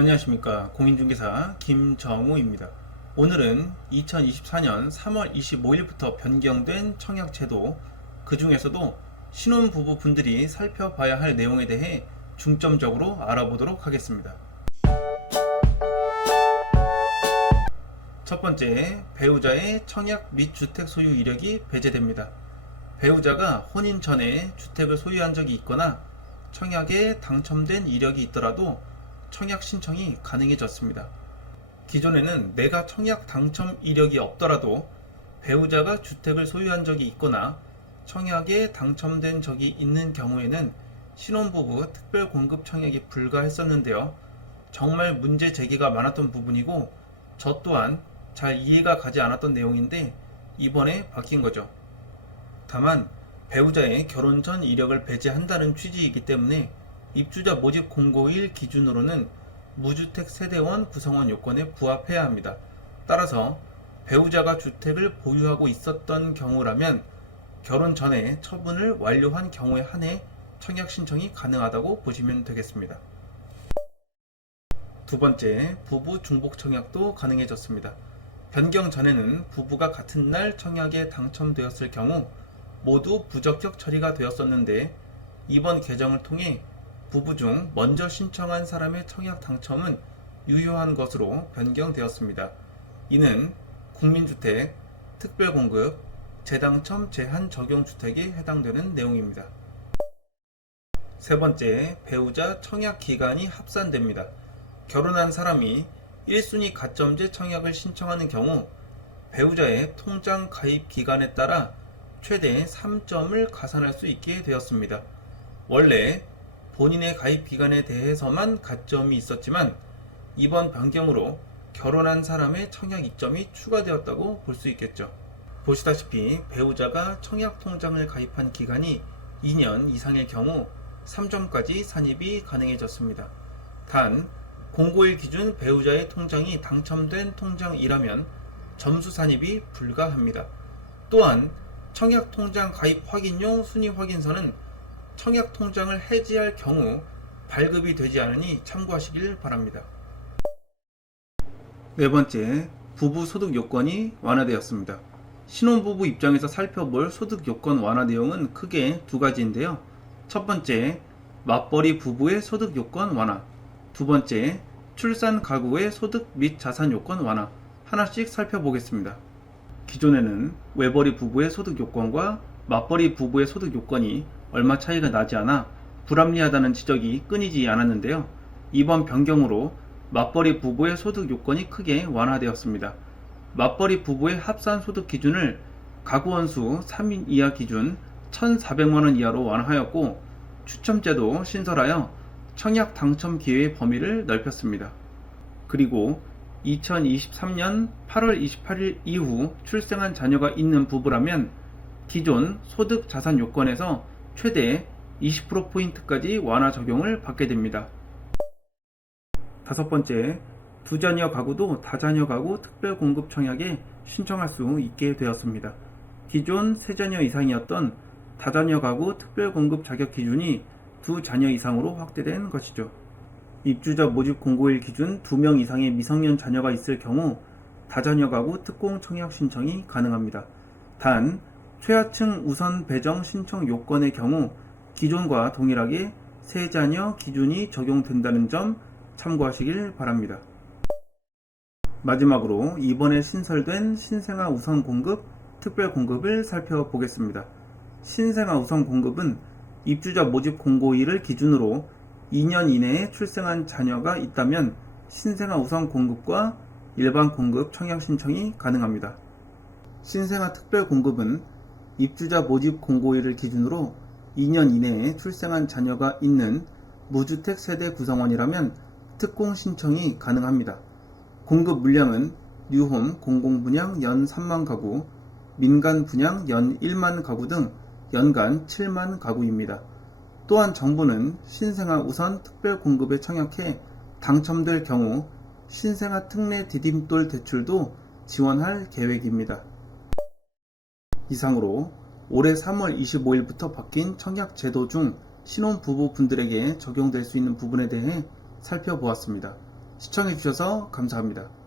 안녕하십니까. 공인중개사 김정우입니다. 오늘은 2024년 3월 25일부터 변경된 청약제도, 그 중에서도 신혼부부 분들이 살펴봐야 할 내용에 대해 중점적으로 알아보도록 하겠습니다. 첫 번째, 배우자의 청약 및 주택 소유 이력이 배제됩니다. 배우자가 혼인 전에 주택을 소유한 적이 있거나 청약에 당첨된 이력이 있더라도 청약 신청이 가능해졌습니다. 기존에는 내가 청약 당첨 이력이 없더라도 배우자가 주택을 소유한 적이 있거나 청약에 당첨된 적이 있는 경우에는 신혼부부 특별공급 청약이 불가했었는데요. 정말 문제 제기가 많았던 부분이고 저 또한 잘 이해가 가지 않았던 내용인데 이번에 바뀐 거죠. 다만 배우자의 결혼 전 이력을 배제한다는 취지이기 때문에 입주자 모집 공고일 기준으로는 무주택 세대원 구성원 요건에 부합해야 합니다. 따라서 배우자가 주택을 보유하고 있었던 경우라면 결혼 전에 처분을 완료한 경우에 한해 청약 신청이 가능하다고 보시면 되겠습니다. 두 번째, 부부 중복 청약도 가능해졌습니다. 변경 전에는 부부가 같은 날 청약에 당첨되었을 경우 모두 부적격 처리가 되었었는데 이번 개정을 통해 부부 중 먼저 신청한 사람의 청약 당첨은 유효한 것으로 변경되었습니다. 이는 국민주택, 특별공급, 재당첨 제한 적용 주택에 해당되는 내용입니다. 세 번째, 배우자 청약 기간이 합산됩니다. 결혼한 사람이 1순위 가점제 청약을 신청하는 경우 배우자의 통장 가입 기간에 따라 최대 3점을 가산할 수 있게 되었습니다. 원래 본인의 가입 기간에 대해서만 가점이 있었지만 이번 변경으로 결혼한 사람의 청약 이점이 추가되었다고 볼 수 있겠죠. 보시다시피 배우자가 청약 통장을 가입한 기간이 2년 이상일 경우 3점까지 산입이 가능해졌습니다. 단 공고일 기준 배우자의 통장이 당첨된 통장이라면 점수 산입이 불가합니다. 또한 청약 통장 가입 확인용 순위 확인서는 청약 통장을 해지할 경우 발급이 되지 않으니 참고하시길 바랍니다. 네 번째, 부부 소득 요건이 완화되었습니다. 신혼부부 입장에서 살펴볼 소득 요건 완화 내용은 크게 두 가지인데요. 첫 번째, 맞벌이 부부의 소득 요건 완화. 두 번째, 출산 가구의 소득 및 자산 요건 완화. 하나씩 살펴보겠습니다. 기존에는 외벌이 부부의 소득 요건과 맞벌이 부부의 소득 요건이 얼마 차이가 나지 않아 불합리하다는 지적이 끊이지 않았는데요. 이번 변경으로 맞벌이 부부의 소득 요건이 크게 완화되었습니다. 맞벌이 부부의 합산 소득 기준을 가구원수 3인 이하 기준 1,400만원 이하로 완화하였고 추첨제도 신설하여 청약 당첨 기회의 범위를 넓혔습니다. 그리고 2023년 8월 28일 이후 출생한 자녀가 있는 부부라면 기존 소득 자산 요건에서 최대 20%포인트까지 완화 적용을 받게 됩니다. 다섯 번째, 두자녀 가구도 다자녀 가구 특별공급 청약에 신청할 수 있게 되었습니다. 기존 세자녀 이상이었던 다자녀 가구 특별공급 자격 기준이 두 자녀 이상으로 확대된 것이죠. 입주자 모집 공고일 기준 2명 이상의 미성년 자녀가 있을 경우 다자녀 가구 특공 청약 신청이 가능합니다. 단 최하층 우선 배정 신청 요건의 경우 기존과 동일하게 세자녀 기준이 적용된다는 점 참고하시길 바랍니다. 마지막으로 이번에 신설된 신생아 우선 공급, 특별 공급을 살펴보겠습니다. 신생아 우선 공급은 입주자 모집 공고일을 기준으로 2년 이내에 출생한 자녀가 있다면 신생아 우선 공급과 일반 공급 청약 신청이 가능합니다. 신생아 특별 공급은 입주자 모집 공고일을 기준으로 2년 이내에 출생한 자녀가 있는 무주택 세대 구성원이라면 특공 신청이 가능합니다. 공급 물량은 뉴홈 공공분양 연 3만 가구, 민간 분양 연 1만 가구 등 연간 7만 가구입니다. 또한 정부는 신생아 우선 특별 공급에 청약해 당첨될 경우 신생아 특례 디딤돌 대출도 지원할 계획입니다. 이상으로 올해 3월 25일부터 바뀐 청약 제도 중 신혼부부 분들에게 적용될 수 있는 부분에 대해 살펴보았습니다. 시청해주셔서 감사합니다.